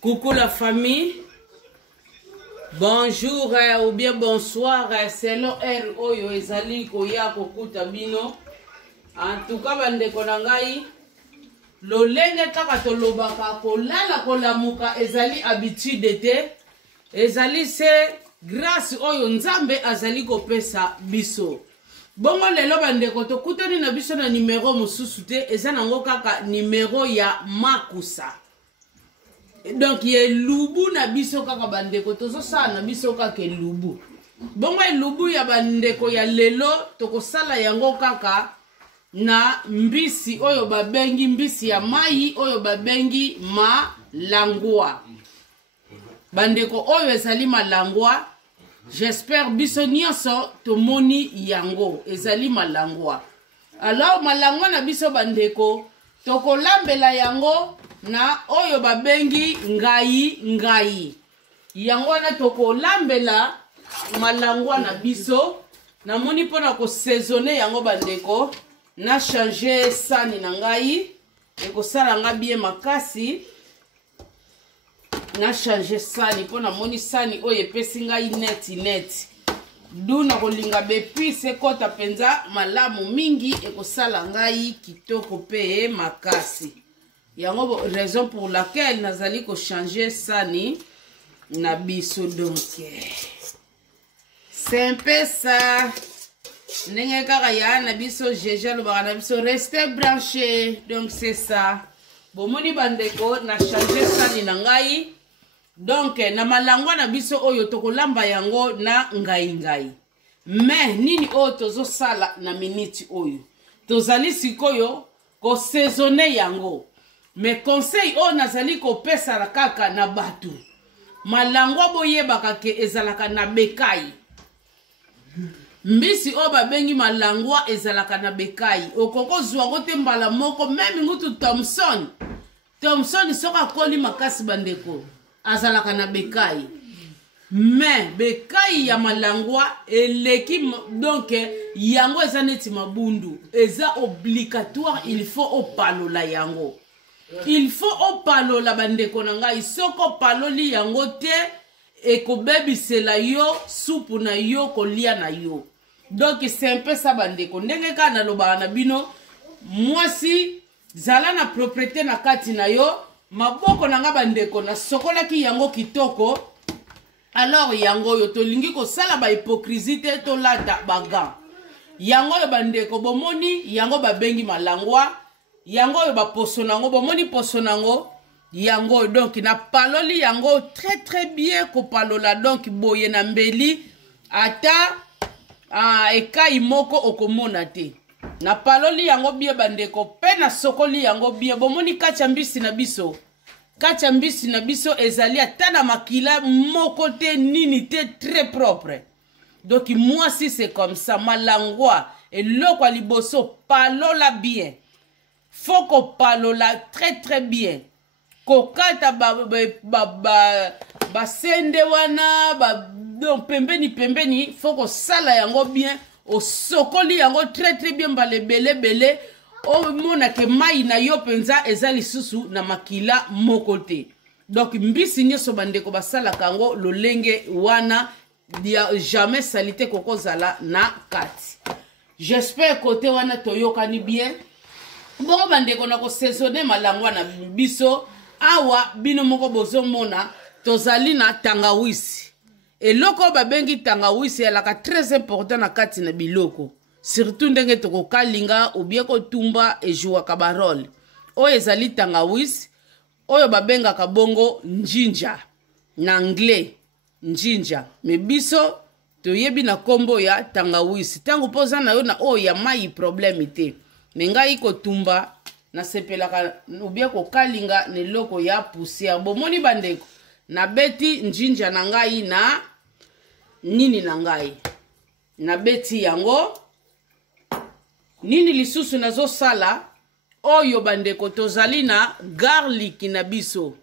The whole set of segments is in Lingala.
Coucou la famille. Bonjour ou bien bonsoir. C'est l'heure oyo ezali koya kokuta bino. En tout cas bande konangai. Lolenge kaka tolobaka kolala kolamuka ezali habitude te. Ezali c'est grâce oyo nzambe azali kopesa biso. Bongo lelo bande ko tokutani na biso na numéro mosusu te ezanango kaka numéro ya Makusa. Donc ye lubu na biso kaka bandeko tozo sala na biso kaka lubu. Bongo lubu ya bandeko ya lelo toko sala yango kaka na mbisi oyo babengi mbisi ya mai oyo babengi malangwa. Bandeko oyo ezali malangwa. J'espère biso nyonso tomoni yango ezali malangwa. Alors malangwa na biso bandeko toko lambela yango na oyo babengi ngai. Yango na toko lambela malangwa na biso. Na moni pona ko saisonner yango bandeko. Na changer sani na ngai. Eko sala nga bien makasi. Na changer sani pona moni sani oyo epesi ngai net. Duna kolinga bepi se kota penza malamu mingi eko sala ngai kitoko pe makasi. Yango raison pour laquelle nazali ko changer sani na biso donc. C'est un peu ça. Nenge kaka ya na biso jeje lo bana biso restez branchés. Donc c'est ça. Bomoni bandeko na changer sani na ngai. Donc na malangwa na biso oyo tokolamba yango na ngai. Mais nini oyo tozo sala na minute oyo. Tozali sikoyo ko saisonner yango. Mais conseil o nazali ko pesa la kaka na batu. Malangwa boyebaka ke ezalaka na bekai. Mbisi o babengi malangwa ezalaka na bekai. Okoko zwango te mbala moko même ngutu Thompson. Thompson soka koli makasi bandeko. Azalaka na bekai. Mais bekai ya malangwa eleki donc yango eza neti mabundu. Eza obligatoire, il faut opalola yango. Il faut opalola bandeko na ngai soko paloli yango te ekobebisela yo supu na yo kolia na yo. Donc c'est un peu ça bandeko. Ndenge ka na loba na bino mwasi zala na propriété na kati na yo maboko na nga bandeko na sokola ki yango kitoko. Alors yango yo tolingi ko sala ba hypocrisie te to lata baga. Yango yo bandeko bomoni yango babengi malangwa. Yango yo ba posonango bomoni posonango yango donc na paloli yango très bien ko palola donc boye na mbeli ata ekai moko okomona te na paloli yango bien bandeko pe na sokoli yango bien bomoni kacha mbisi na biso ezali ata na makila moko te nini te très propre. Donc moi si c'est comme ça malangwa et loko liboso palola bien. Faut qu'on palola très bien. Kokata ba sende wana donc pembeni faut qu'on sala yango bien o sokoli yango très bien bele o mona ke mai na yo penza ezali susu na makila mokote. Donc mbisi nyoso bandeko basala kango lolenge wana dia jamais salité koko zala na kati. J'espère côté wana toyokani bien. Bon bandeko na ko saisonner malangwa na biso awa bino moko bozo mona tozali na tangawisi. Eloko babengi tangawisi elaka très important na kati na biloko. Surtout ndenge toko kalinga ou bien ko tumba e joua kabarole. Oyo ezali tangawisi oyo babenga kabongo njinja na anglais njinja. Me biso toyebi na kombo ya tangawisi. Tango poza na yo na oyo ya mai problème te. Mengai ko tumba na sepelaka ubia ko kalinga ne loko ya poussière bomoni bandeko na beti njinja na ngai na nini na ngai na beti yango nini lisusu nazo sala oyo bandeko tozali na garlic na biso.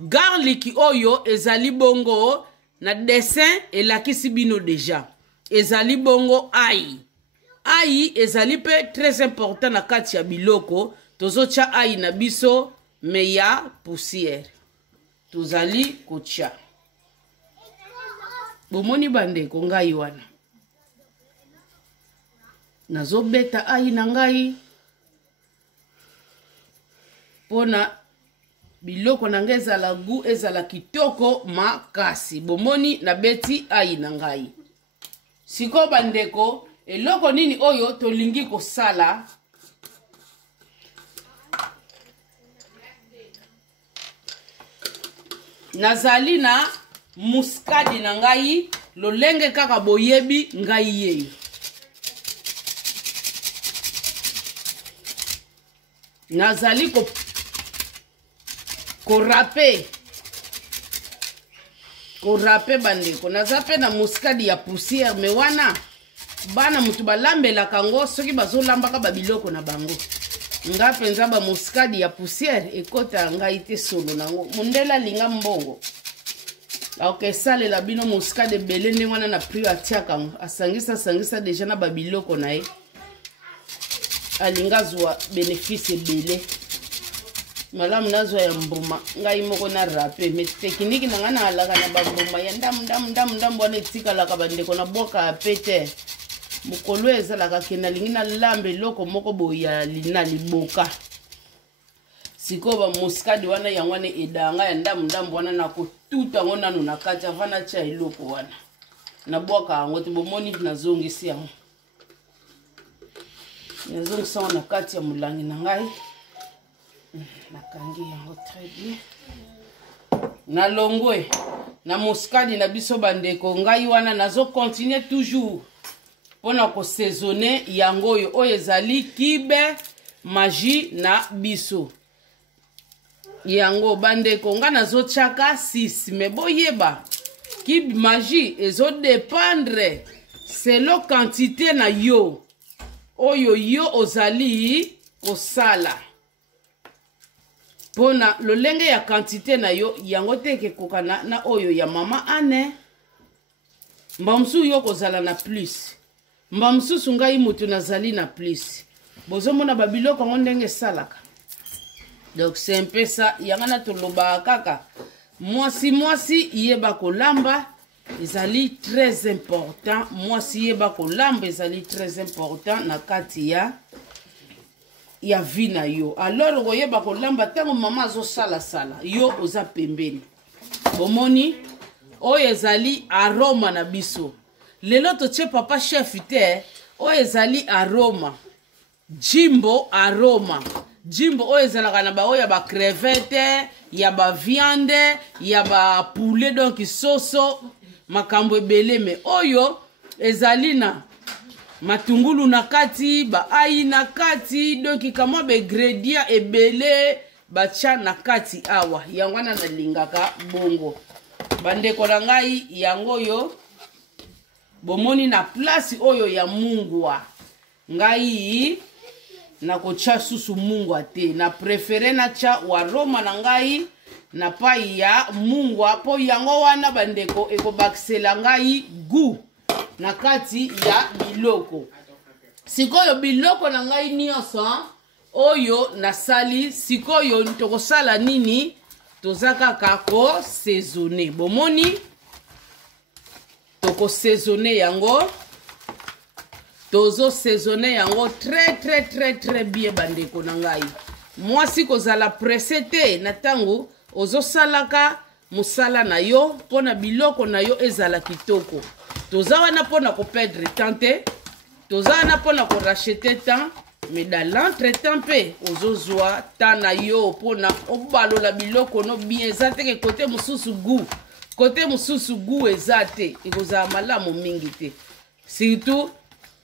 Garlic oyo ezali bongo na dessin elakisi bino déjà ezali bongo ai. Ai ezali pe très important na kati ya biloko tozocha ai na biso me ya poussière. tozali kotia. Bomoni bandeko ngai wana nazobeta ai na ngai pona biloko na ngai ezala gu ezala kitoko makasi. Bomoni na beti ai na ngai. Siko bandeko eloko nini oyo tolingi kosala? Nazali na muskadi na ngai lolenge kaka boyebi ngai ye. Nazali korape bandeko. Nazape na muskadi ya poussière me wana bana mutu balambela kango soki bazolambaka babiloko na bango. Nga penza ba muskadi ya poussière ekota ngai te solo nango. Mundela linga mbongo. Ok, sale la bino muskadi bele ndenge wana na prix atiaka asangisa deja na babiloko na ye. Alinga zwa bénéfice bele. Malamu nazwa ya mbuma ngai moko na rape me tekniki na ngana alaka na bambuma ya ndam wana etikala bandeko na boka apete. Mukolo ezalaka kena lingi na lambe loko moko boya lina liboka. Siko ba muskadi wana yangwane edanga ya ndam wana na kotuta ngona no na kati avana cha eloko wana. Na boka ngote bomoni na zongisi yango. Na zongisa wana kati ya mulangi na ngai. Nakangi yango très bien. Na longwe na muskadi na biso bandeko ngai wana nazo continuer toujours. Pona ko saisonner yango oyo ezali kibe magie na biso. Yango bandeko nga nazo chaka 6 me boyeba kibe magie ezo dépendre selon quantité na yo. Oyo yo ozali kosala. Pona lolenge ya quantité na yo yango teke kokana na oyo ya mama ane. Mbamsu yo kozala na plus. Mbamsusu ngai mutu nazali na plus. Bozomona babiloko ngo ndenge salaka. Donc c'est un peu ça. Yangana toloba kaka. Mwasi yeba kolamba ezali très important. Mwasi yeba kolamba ezali très important na kati ya vina yo. Alors oyeba kolamba tango mama zo sala yo oza pembeni. Bomoni oyo ezali aroma na biso. Lelo toche papa chef te oyo ezali aroma. Jimbo aroma. Jimbo oyo ezalaka na ba oyo ba crevette, ya ba viande, ya ba poulet donc soso, makambo ebele me oyo ezali na matungulu na kati, ba ai na kati, donc kama be ingrédients ebele bacha na kati awa. Yango wana nalingaka bongo. Bandeko na ngai yango yo bomoni na place oyo ya mungwa. Ngai na kocha susu mungwa te. Na prefere na cha waroma na ngai na pai ya mungwa. Po yango wana bandeko eko bakisela ngai gu na kati ya biloko. Sikoyo biloko na ngai nyonso oyo nasali sikoyo tokosala nini? Tozaka kako saisonner. Bomoni toko saisonner yango. Tozo saisonner yango très bien bandeko na ngai. Mwasi kozala pressé te na tango ozo salaka musala na yo pona biloko na yo ezala kitoko. Toza wana pona ko perdre temps te. Toza wana pona ko racheter temps. Mais dans l'entretemps pe ozo zwa temps na yo pona obalola biloko no bien ezate ke côté mususu goût. Côté mususu goût ezate ekozala malamu mingi te. Surtout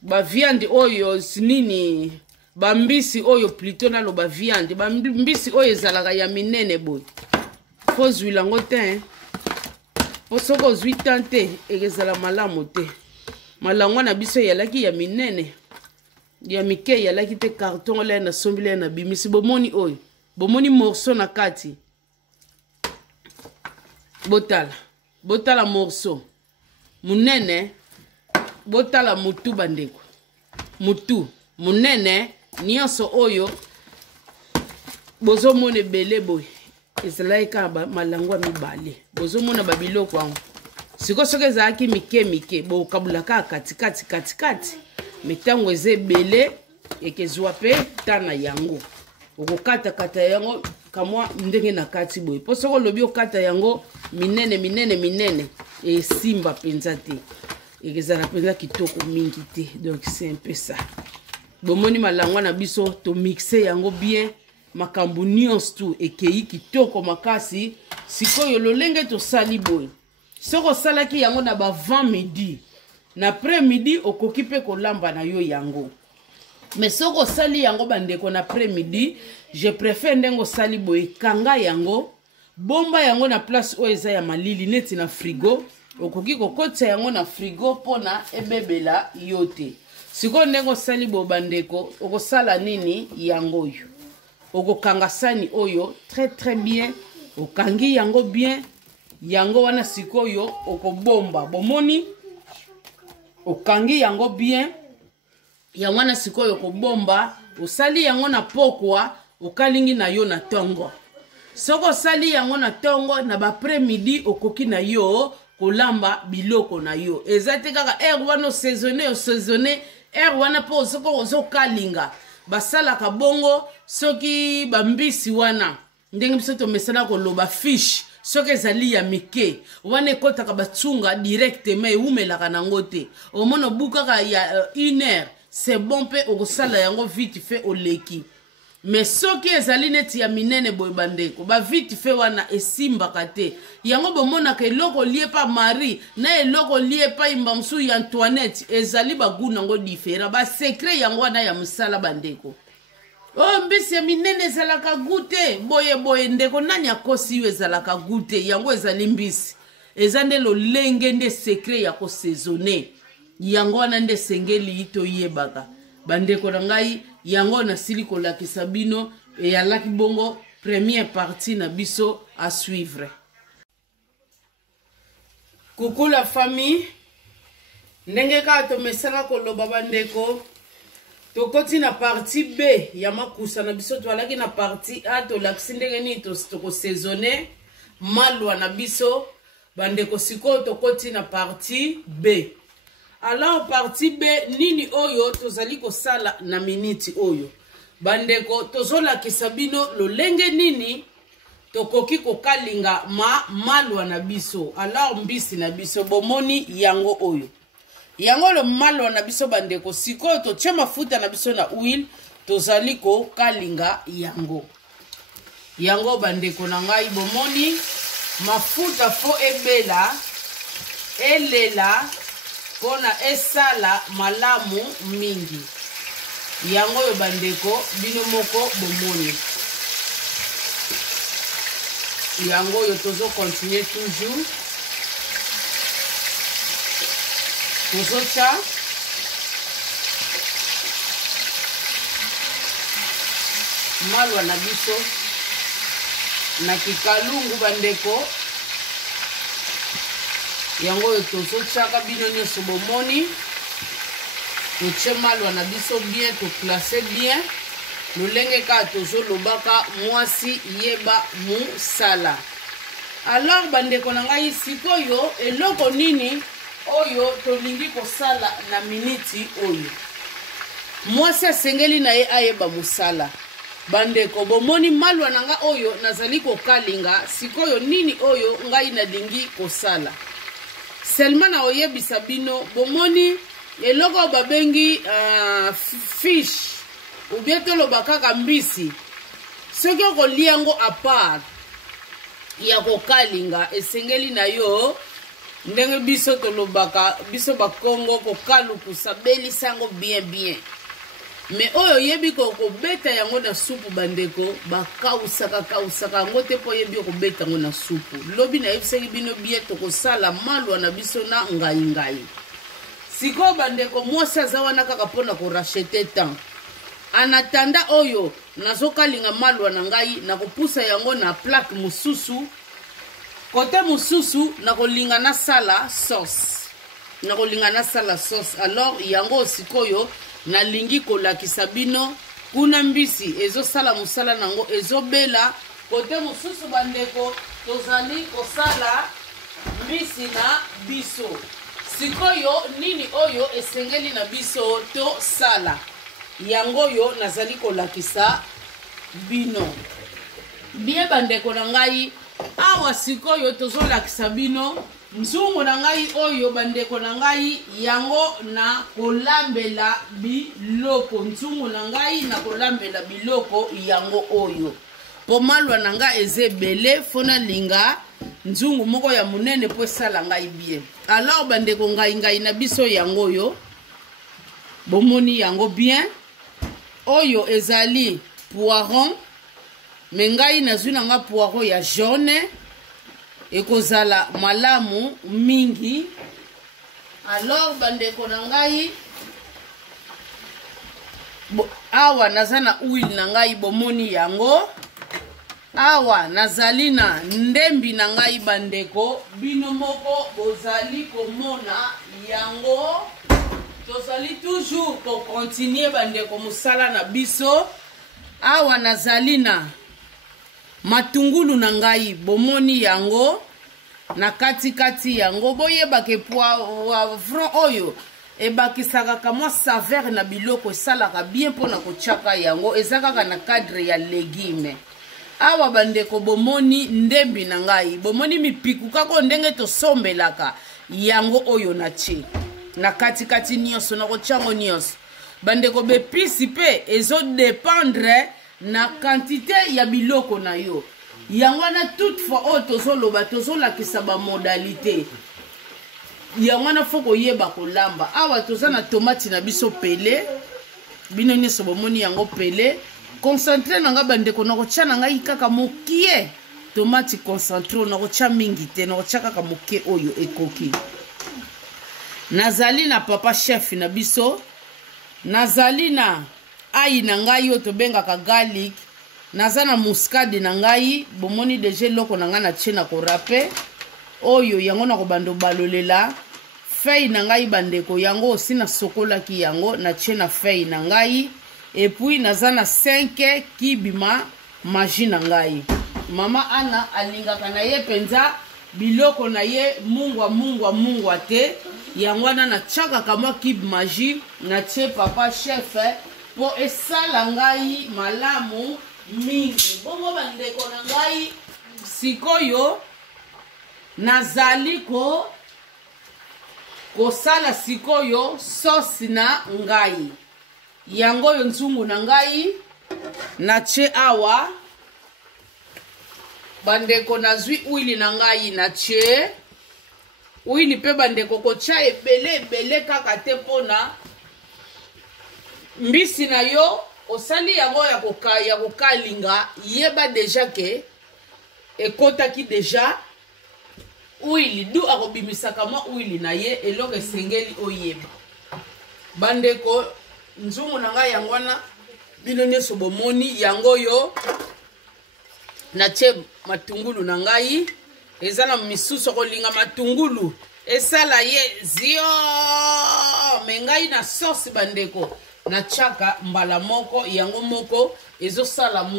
ba viande oyo nini bambisi oyo plutôt na lo ba viande bambisi oyo ezalaka ya minene boy. Faut zwila ngote posoko zwi tante ezala malamu te. Malangwa na biso yalaki ya minene. Ya mike yalaki te carton le na sombile na bimisi bomoni oyo. Bomoni morceau na kati. Botala morceau. Munene botala mutu bandeko. Mutu munene nyonso oyo bozo mone bele boy. ezalaika malangwa mibale bozomona babiloko wangu siko soki ezalaki mike bokabulaka katikati mitango eza ebele ekezwa mpe tana yango okokatakata yango kamwa ndenge na kati boye mpo soki olobi okata yango minene esimba mpenza te ekezala mpenza kitoko mingi te donc c'est un peu ça bomoni malangwa na biso tomixe yango bien makambo nyonso tu ekei kitoko makasi sikoyo lolenge tosali boye soko salaki yango na ba 20 midi na après midi okoki mpe kolamba na yo yango mais soko sali yango bandeko na après midi je préfère ndengo sali boye kanga yango bomba yango na place oyo eza ya malili neti na frigo okoki kokotisa yango na frigo pona ebebela yo te siko ndengo sali bo bandeko okosala nini yango yo okokanga sani oyo très bien okangi yango bien yango wana sikoyo okobomba bomoni okangi yango bien yango wana sikoyo okobomba osali yango na pokwa okalingi na yo na tongo soko sali yango na tongo na ba après midi okoki na yo kolamba biloko na yo eza te kaka wana saisonné wana po soko ozokalinga basalaka bongo soki bambisi wana ndenge biso tomesana koloba fish soki ezali ya mike wana ekotaka batsunga directement eumelaka nango te omona obukaka ya 1 heure c'est bon mpe okosala yango vite fait oleki mais soki ezali neti ya minene boye bandeko ba vite fait wana esimbaka te yango bomonaka eloko lie pa Marie na eloko lie pa imbamsu ya Antoinette ezali bagu nango différent ba secret yango wana ya musala bandeko oh mbisi ya minene ezalaka gute boye ndeko nani akosi yo ezalaka gute yango ezali mbisi eza nde lolenge nde secret ya kosaisonner yango wana nde sengeli toyebaka bandeko na ngai yango na sili kolakisa bino eyalaki bongo première partie na biso à suivre. Coucou la famille, ndenge ka tomesala koloba bandeko tokoti na partie B ya makusa na biso toalaki na partie A tolakisi ndenge nini tokosaisonner malwa na biso bandeko sikoyo tokoti na partie B. Alors partie B nini oyo tozali kosala na miniti oyo bandeko tozolakisa bino lolenge nini tokoki kokalinga malwa na biso alors mbisi na biso bomoni yango oyo yango lo malwa na biso bandeko sikoyo totie mafuta na biso na huile tozali kokalinga yango bandeko na ngai bomoni mafuta fo ebela elela pona esala malamu mingi yango yo bandeko bino moko bomoni yango yo tozo continuer toujours tozocha malwa na biso na kikalungu bandeko yango yo tozochaka bino nyonso bomoni totie malwa na biso bien toplace bien lolenge kaka tozolobaka mwasi yeba musala. Alors bandeko na ngai sikoyo eloko nini oyo tolingi kosala na miniti oyo mwasi asengeli na ye ayeba musala bandeko bomoni malwa na nga oyo nazali kokalinga sikoyo nini oyo ngai nalingi kosala seulement na oyebisa bino bomoni eloko babengi fish ou bien toloba kaka mbisi soki okolia yango a part ya kokalinga esengeli na yo ndenge biso tolobaka biso bakongo kokalukusa belisa yango bien mais oyo yebi kobeta yango na supu bandeko bakausaka yango te po yebi kobeta yango na supu lobi na yebisaki bino bien tokosala malwa na biso na ngai siko bandeko mwasi aza wana kaka mpona korachete temps anatanda oyo nazokalinga malwa na ngai nakopusa yango na plaque mususu kote mususu nakolinga nasala sauce alors yango sikoyo nalingi kolakisa bino kuna mbisi ezosala musala nango ezobela Côté mosusu bandeko tozali kosala mbisi na biso. Sikoyo nini oyo esengeli na biso to sala. Yango yo nazali kolakisa bino. Bien bandeko na ngai awa sikoyo tozolakisa bino nzungu na ngai oyo bandeko na ngai yango na kolambela biloko. Nzungu na ngai na kolambela biloko yango oyo. Pomalwa na ngai ezebele fona linga nzungu moko ya munene po sala ngai bien. Alors bandeko ngai na biso yango oyo bomoni yango bien. Oyo ezali poiron. Me ngai nazwi na nga poiron ya jaune. Ekozala malamu mingi. Alors bandeko na ngai awa nazana huile na ngai bomoni yango. Awa nazali na ndembi na ngai bandeko bino moko bozali komona yango. Tozali toujours ko continuer bandeko musala na biso. Awa nazali na matungulu na ngai bomoni yango na kati yango. Boyeba ke poivron oyo ebakisaka kamwa saveur na biloko esalaka bien pona kochaka yango. Ezakaka na cadre ya légume. Awa bandeko bomoni ndembi na ngai bomoni mipiku kako ndenge tosombelaka yango oyo na che na kati nyonso na kochango nyonso. Bandeko bepisi pe ezo dépendre na quantité ya biloko na yo. Yango na toutefois o tozoloba tozolakisa ba modalité. Yango na foko yeba kolamba. Awa tozana tomate na biso pele. Bino nyonso bomoni yango pele. Concentré na nga bandeko na kocha na ngai kaka mokie. Tomate concentré na kocha mingi te na kocha kaka mokie oyo ekoki. Nazali na papa chef na biso. Nazali na ai na ngai yo tobengaka garlic. Nazana muscade na ngai bomoni deje loko na nga na tshena ko rape. Oyo yango na ko bando balolela. Fei na ngai bandeko yango osi na sokola ki yango na tshena fei na ngai. Et puis nazana 5 kibima maji na ngai. Mama Ana alingaka na ye penza biloko na ye mungwa te. Yangwana na chaka kama kib maji na tche papa chef po esala ngai malamu mingi. Bongo bandeko na ngai sikoyo nazali kosala sikoyo sauce na ngai. Yango yo nzungu na ngai na tche awa bandeko nazwi huile na ngai na tche. Huile pe bandeko kocha ebele kaka te pona mbisi na yo osali yango ya kokalinga yeba deja ke ekotaki deja huile du akobimisaka mwa huile na ye eloko esengeli oyeba. Bandeko nzungu na ngai yangwana bino nyonso bomoni yango yo na tche matungulu na ngai. Ezana misusu kolinga matungulu esala ye zio me ngai na sauce bandeko na chaka mbala moko yango moko ezo sala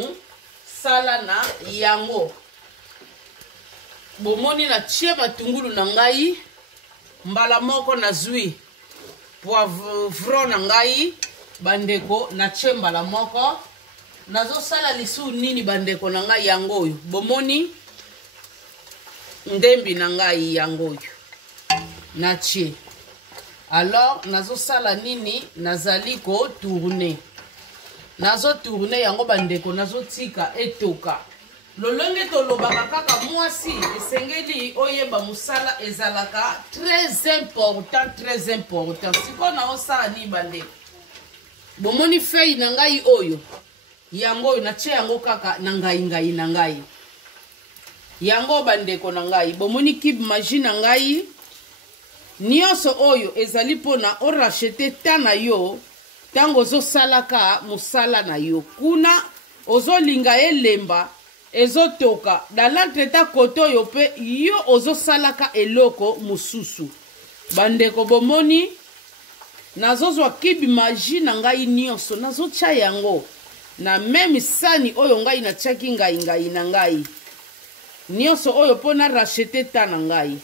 sala na yango. Bomoni na tche matungulu na ngai mbala moko nazwi poivron na ngai bandeko na tche mbala moko nazo sala lisu nini bandeko na ngai yango oyo bomoni ndembi na ngai yango oyo na tche. Alors nazo sala nini nazali ko tourner. Nazo tourner yango bandeko nazo tika etoka. Lolonge tolobaka kaka mwasi esengeli oyeba musala ezalaka très important. Siko na osala ni bandeko. Bomoni fei na ngai oyo yango oyo na tche yango kaka na ngai na ngai. Yango bandeko na ngai bomoni kib maji na ngai nyonso oyo ezali pona o rachete tana yo tango zo salaka musala na yo kuna ozolinga elemba ezotoka dalantreta koto yo pe yo ozo salaka eloko mususu. Bandeko bomoni nazozwa kibi maji na ngai nyonso nazotia yango na même sani oyo ngai na tiaki ngai na ngai nyonso oyo pona racheter ta na ngai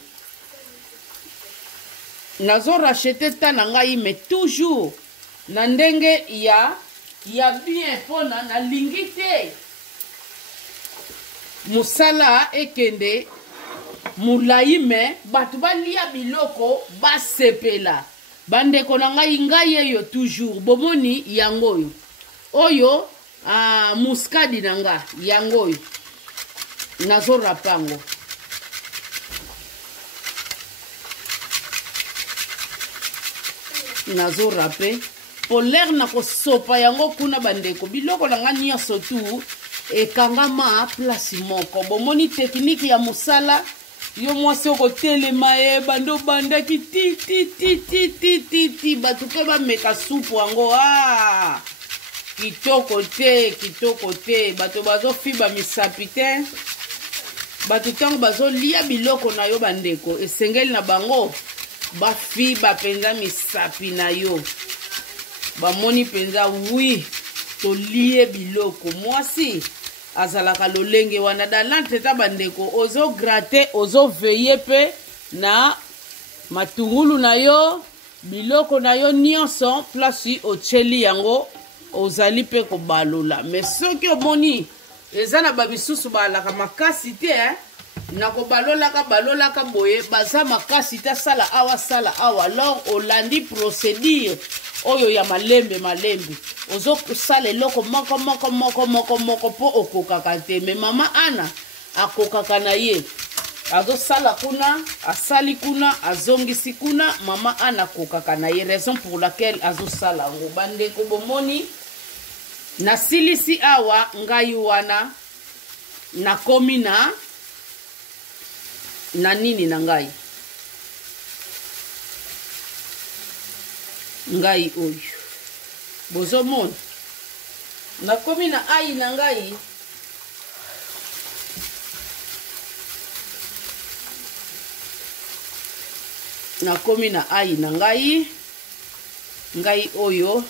nazo racheter ta na ngai mais toujours na ndenge ya bien pona na lingi te musala ekende mulai me batu balia biloko basepela bandeko na ngai eyo toujours bomoni yango oyo muskadi na nga yango oyo nazo rapango nazo rape polaire na kosopa yango kuna bandeko biloko na nga nyonso tu ekangama place moko bomoni tekniki ya musala yo mwasi okotelema ye bando bandaki ti bato mpe bameka supu yango kitoko te bato bazofiba misapi te bato ntango bazolia biloko na yo bandeko esengeli na bango bafiba mpenza misapi na yo bamoni mpenza wi tolie biloko mwasi azalaka lolenge wana dalante ta bandeko ozo gratte ozo veye pe na matungulu na yo biloko na yo nyonso place ocheli yango ozali pe kobalola mais soki omoni eza na babisusu balaka makasi te na balolaka boye baza makasi te sala awa alors olandi procédure oyo ya malembe ozo sala eloko moko po okokaka te mais mama Ana akokaka na ye azosala kuna asali kuna azongisi kuna mama Ana akokaka na ye raison pour laquelle azosala ngo bandeko bomoni nasilisi awa ngai wana nakomi na nini na ngai oyo bozomona nakomi na ai na ngai nakomi na ai na ngai oyo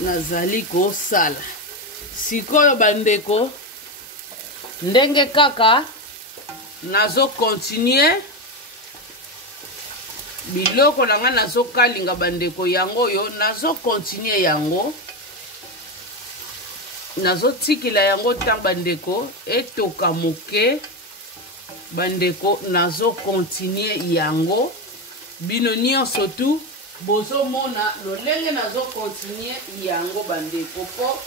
nazali kosala sikoyo bandeko ndenge kaka nazo continue biloko na nga nazo kalinga bandeko yango oyo nazo continue yango nazo tikila yango tan bandeko etoka moke bandeko nazo continue yango bino nyonso tu bozomona lolenge nazo continue yango bandeko po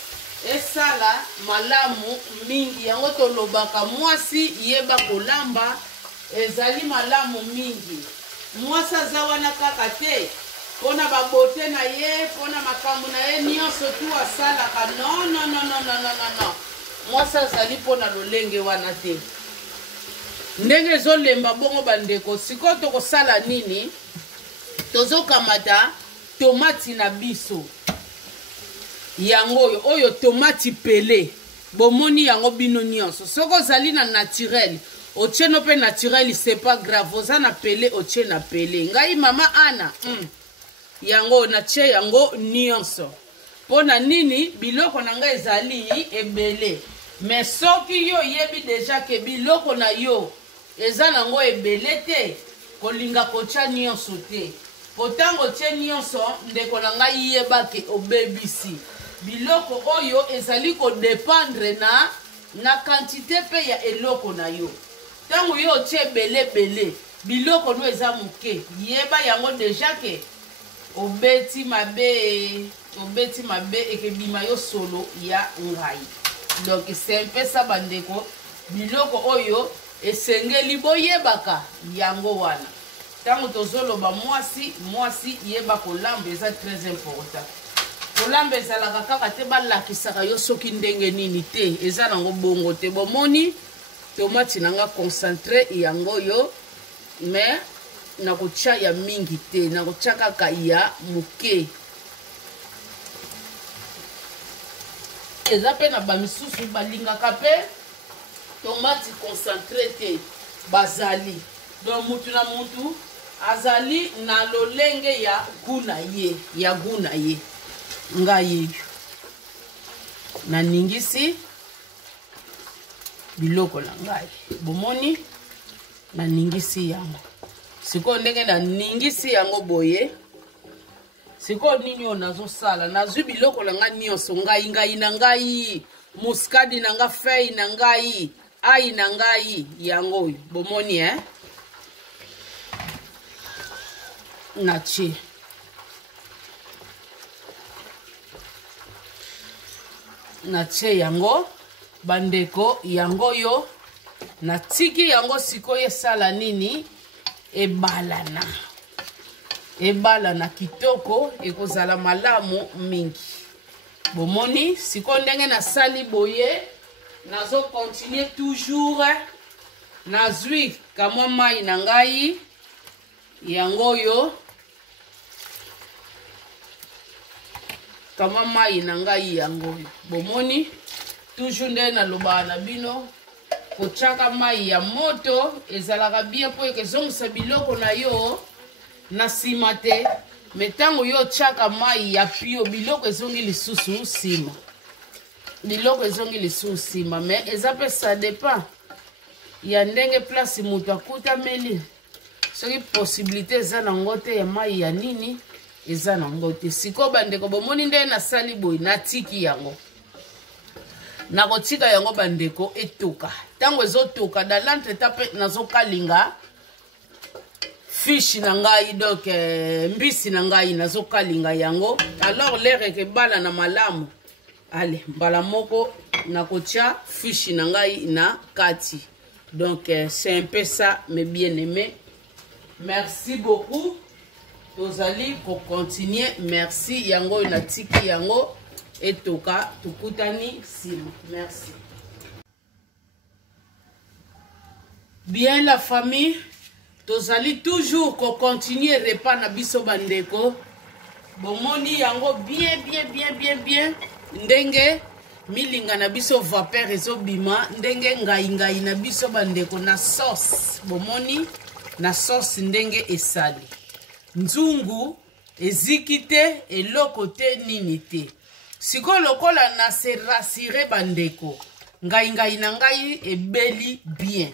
esala malamu mingi yango tolobaka mwasi yeba kolamba ezali malamu mingi mwasi aza wana kaka te mpona babote na ye mpona makambo na ye nyonso tu asalaka non mwasi azali mpona lolenge wana te ndenge ezolemba bongo bandeko sikoyo tokosala nini tozokamata tomati na biso yango oyo tomati pele bomoni yango bino nyonso soko ozali na naturel otieno pe naturel c'est pas grave oza na pele otie na pele ngai mama Ana yango natie yango nyonso mpona nini biloko na ngai ezali ebele mais soki yo yebi deja ke biloko na yo eza nango ebele te kolinga kotia nyonso te potango tie nyonso ndeko na ngai yebake obebisi biloko oyo ezali kodependre na quantité pe ya eloko na yo tango yo tie bele biloko no eza moke yeba yango deja ke obeti mabe ekebima yo solo ya ngai donc c'est un peu ça bandeko biloko oyo esengeli boyebaka yango wana tango tozoloba mwasi yeba kolamba eza très important kolamba ezalaka kaka te balakisaka yo soki ndenge nini te eza nango bongo te bomoni tomati nanga concentré yango yo mais nakotia ya mingi te nakotia kaka ya moke eza pe na bamisusu balingaka pe tomati concentré te bazali donc mutu na mutu azali na lolenge ya guna ye ngai na ningisi biloko na ngai bomoni na ningisi yango siko ndenge na ningisi yango boye siko nini onazo sala nazwi biloko na ngai nyonso ngai na ngai muskadi na ngai fei na ngai ai na ngai yango bomoni natie yango bandeko yango yo natiki yango sikoyo esala nini ebalana kitoko ekozala malamu mingi bomoni sikoyo ndenge nasali boye nazo continuer toujours nazwi kamwa mai na ngai yango yo kama mai na ngai yango bomoni toujours nde nalobaka na bino kotiaka mai ya moto ezalaka bien po ekezongisa biloko na yo na nsima te me ntango yo otiaka mai ya pio biloko ezongi lisusu nsima me eza mpe ça dépend ya ndenge place moto akutameli soki possibilité eza nango te ya mai ya nini eza nango te sikoyo bandeko bomoni nde nasali boye natiki yango nakotika yango bandeko etoka ntango ezotoka dans l'entretemps mpe nazokalinga fishi na ngai donc mbisi na ngai nazokalinga yango alors l'air ekebala na malamu ale mbala moko nakotia fishi na ngai na kati donc c'est un peu ça mes bien-aimés merci beaucoup tozali continuer merci yango natiki yango etoka tukutani sima merci bien la famille tozali toujours continuer repas na biso bandeko bomoni yango bien ndenge milinga na biso vapeur ezobima ndenge ngai na biso bandeko na sauce bomoni na sauce ndenge esali nzungu eziki te eloko te nini te siko lokola na se rassurer bandeko ngai na ngai ebeli bien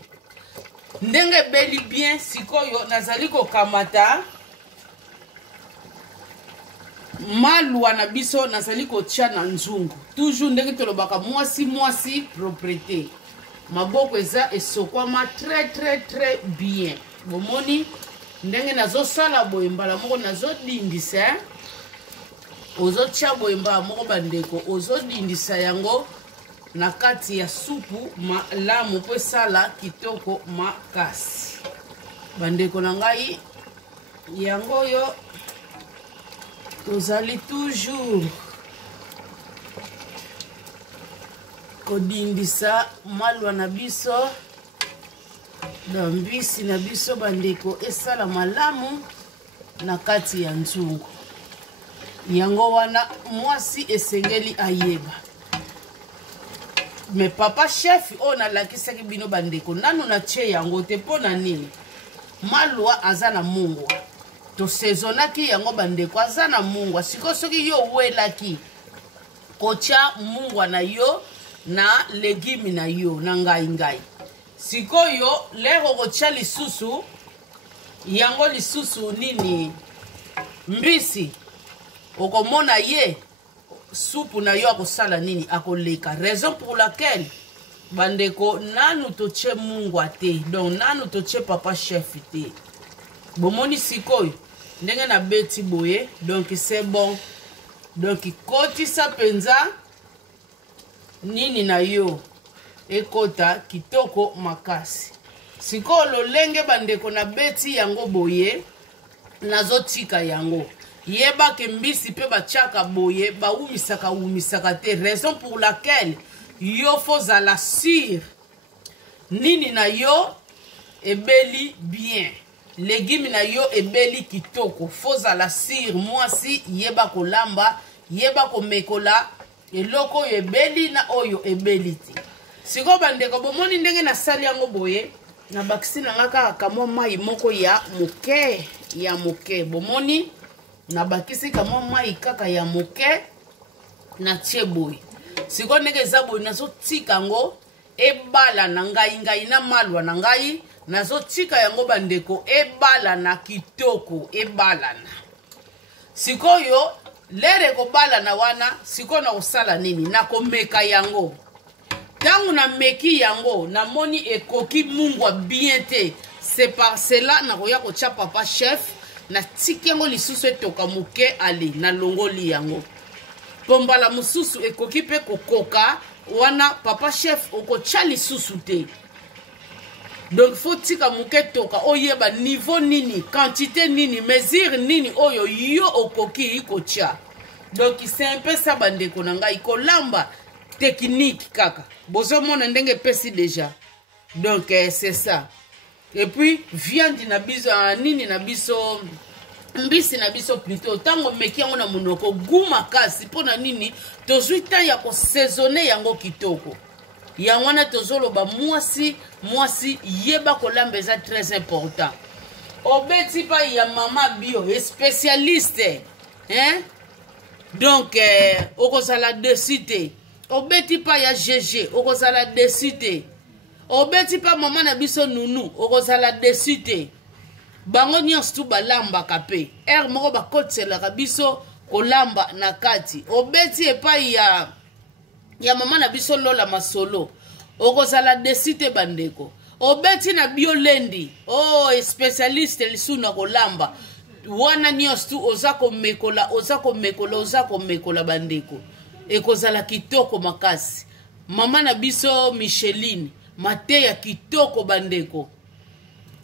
ndenge ebeli bien sikoyo nazali kokamata malwa na biso nazali kotia na nzungu toujours ndenge tolobaka mwasi propreté maboko eza esokwama très bien bomoni ndenge nazosala boye mbala moko nazodindisa ozotia boye mbala moko bandeko ozodindisa yango na kati ya supu malamu po esala kitoko makasi bandeko na ngai yango oyo tozali toujours kodindisa malwa na biso na mbisi na biso bandeko esala malamu na kati ya nzungu yango wana mwasi esengeli ayeba me papa chef oyo nalakisaki bino bandeko nanu natie yango te mpo na nini malwa aza na mungwa tosezonaki yango bandeko aza na mungwa sikoyo soki yo welaki kotia mungwa na yo na legime na yo na ngai sikoyo lero kotia lisusu yango lisusu nini mbisi okomona ye supu na yo akosala nini akoleka raison pour laquelle bandeko nanu totie mungwa te donc nanu totie papa chef te bomoni sikoyo ndenge na beti boye donc c'est bon donc kotisa penza nini na yo ekota kitoko makasi sikoyo lolenge bandeko na beti yango boye nazotika yango yeba ke mbisi pe bachaka boye baumisaka te raison pour laquelle yo fozala sur nini na yo ebeli bien légume na yo ebeli kitoko fozala sur mwasi yeba kolamba yeba komekola eloko oyo ebeli na oyo ebeli te siko bandeko bomoni ndenge nasali yango boye na bakisi na nga kaka kamwa mai moko ya moke bomoni na bakisi kamwa mai kaka ya moke na tie boye siko ndenge eza boye nazotika yango ebala na ngai na malwa na ngai nazotika yango bandeko ebalana kitoko ebalana sikoyo lere kobalana wana siko na kosala nini nakomeka yango ntango nameki yango namoni ekoki mungwa bien te c'est par cela nakoya kotya papa chef natiki yango lisusu etoka moke ale nalongoli yango po mbala mosusu ekoki mpe kokoka wana papa chef okotya lisusu te. Donc faut tika moke toka oyeba niveau nini quantité nini mesure nini oyo yo okoki ikotia. Donc c'est un peu ça bandeko na ngai kolamba technique kaka bozo mona ndenge pesi déjà. Donc c'est ça. Et puis viande na biso nini na biso mbisi na biso plutôt tango meki yango na monoko guma kasi pona nini tozuita ya ko saisonner yango kitoko. Yangwana tozoloba mwasi yeba kolamba eza très important. Obeti pa ya mama bio spécialiste hein. Donc okozala desite. Obeti pa ya GG okozala desite. Obeti pa mama na biso nunu okozala desite. Bango nyonso tu balamba kape. Moko bakotsela biso kolamba na kati. Obeti epai ya mama na biso lola masolo okozala desite bandeko obeti na biolendi spécialiste lisuna kolamba wana nyonso tu oza komekola bandeko ekozala kitoko makasi mama na biso Micheline mateya kitoko bandeko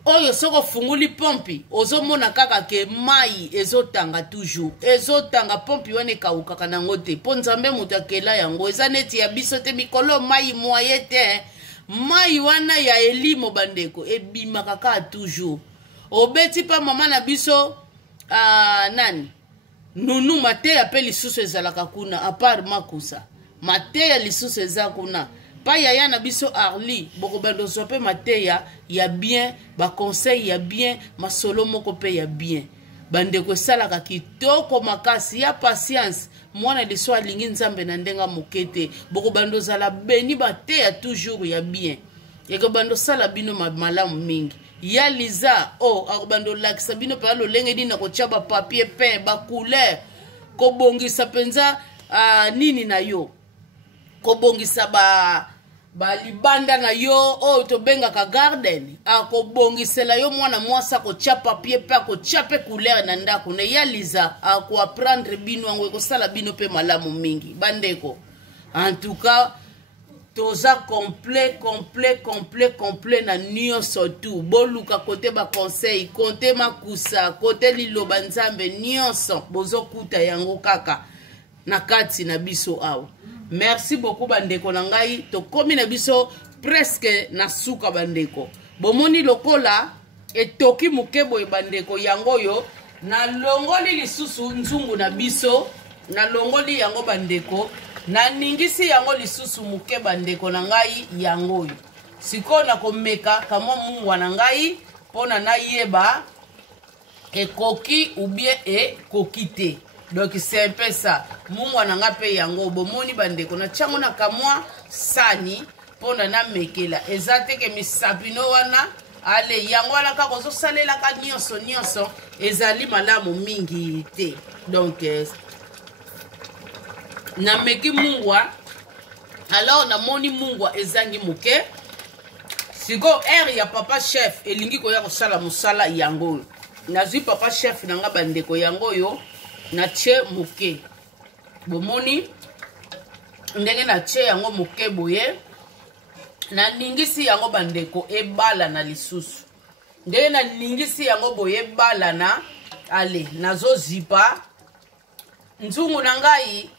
oyo soko funguli pompi ozomona kaka ke mai ezotanga toujours ezotanga pompi wane kaukaka nango te po nzambe mutu akela yango eza neti ya biso te mikolo mai moye te mai wana ya elimo bandeko ebimaka kaka toujours obeti pa mama na biso nani nunu mateya pe lisusu ezalaka kuna apart makusa mateya lisusu eza kuna pa yaya na biso Arli boko bando sope mateya ya bien ba conseil ya bien masolo moko pe ya bien bandeko salaka kitoko makasi ya patience mwana liso alingi nzambe na ndenga mokete boko bando zala beni bateya toujours ya bien yeko bando sala bino malamu mingi ya liza akobando lakisa bino pa lolenge dina ko tshaba papier peint ba couleur ko bongisa penza nini na yo ko bongisa ba libanda na yo to benga ka garden ako bongisela yo mwana mwasa ko tshia papier pe ko tshia pe couleur na ndako na ya liza ako apprendre bino ngo ko sala bino pe malamu mingi bandeko en tout cas toza complet na nyonso tu boluka kote ba conseil kote makusa kote liloba nzambe nyonso bozokuta yango kaka na kati na biso awa. Merci beaucoup bandeko na ngai tokomi na biso presque na suka bandeko bomoni lokola etoki mukebo e bandeko yango yo na longoli lisusu nzungu na biso na longoli yango bandeko na ningisi yango lisusu muke bandeko na ngai yango yo siko na komeka kama mungwa na ngai pona na yeba ekoki ou bien ekoki te. Donc c'est un peu ça. Mungwa nanga pe yango bomoni bandeko na chango na kamwa sani pona na mekela ezate ke misapino wana ale yango ala ka kozo salela ka nyonso ezali malamu mingi te. Donc na meki mungwa alors na moni mungwa ezangi muke siko ya papa chef elingi ko ya ko sala musala yango nazwi papa chef nanga bandeko yango yo na che muke bomoni ndenge na che yango muke boye na ningisi yango bandeko ebala na lisusu ndenge na ningisi yango boye bala na ale nazo zipa nzungu na ngai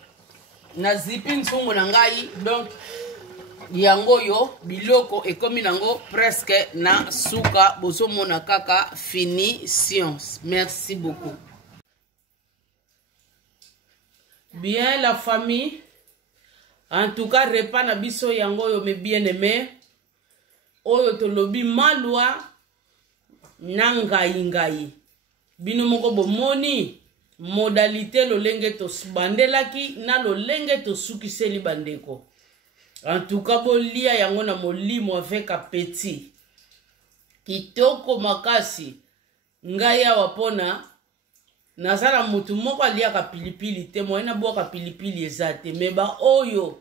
na zipi nzungu na ngai donc yango yo biloko ekomi nango presque na suka bozomona kaka finition. Merci beaucoup. Bien la famille, en tout cas repas na biso yango yo me bien aimé oyo tolobi malwa na ngai bino moko bomoni modalité lolenge to bandelaki na lolenge to sukiseli bandeko. En tout cas, bolia yango na molimo avec appétit. Kitoko makasi ngaya wapona nazala mutu moko aliaka pilipili te moyena boka pilipili ezate meba oyo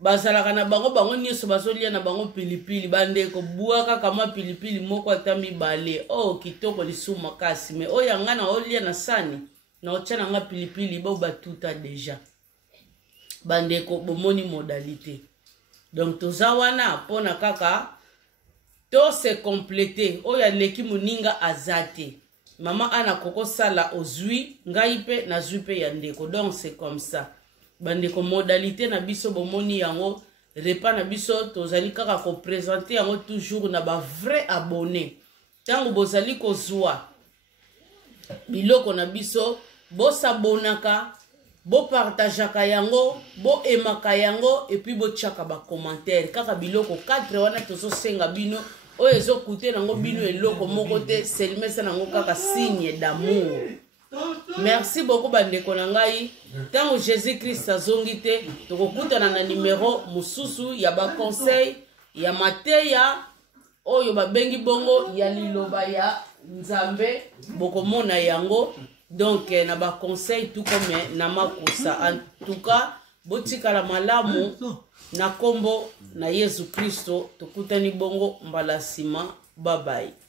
bazalaka na bango bango nyeso bazolia na bango pilipili bandeko buaka kama pilipili moko ata mibale oh kitoko lisu makasi me oyo nga na olia na sani na otia nga pilipili bo batuta deja bandeko bomoni modalité donc toza wana pona kaka to se compléter oyo leki muninga azate mama ana koko sala ozui ngai pe na zui pe ya ndeko donc c'est comme ça bandeko modalité na biso bomoni yango repas na biso tozali kaka ko présenter yango toujours na ba vrai abonné tango bozali kozwa biloko na biso bo sabonaka bo partageaka yango bo emaka yango et puis bo tchaka ba commentaire kaka biloko 4 wana tozo senga bino oyo ezokute nango bino eloko moko te selimesa nango kaka signe d'amour. Merci beaucoup bandeko na ngai tango Jésus Christ azongi te tokokutana na numéro mususu ya ba conseil ya mateya oyo babengi bongo ya liloba ya Nzambe bokomona yango donc na ba conseil tout comme na makosa en tout cas botikala malamu na kombo na Yesu Kristo tokutani bongo mbala sima bye bye.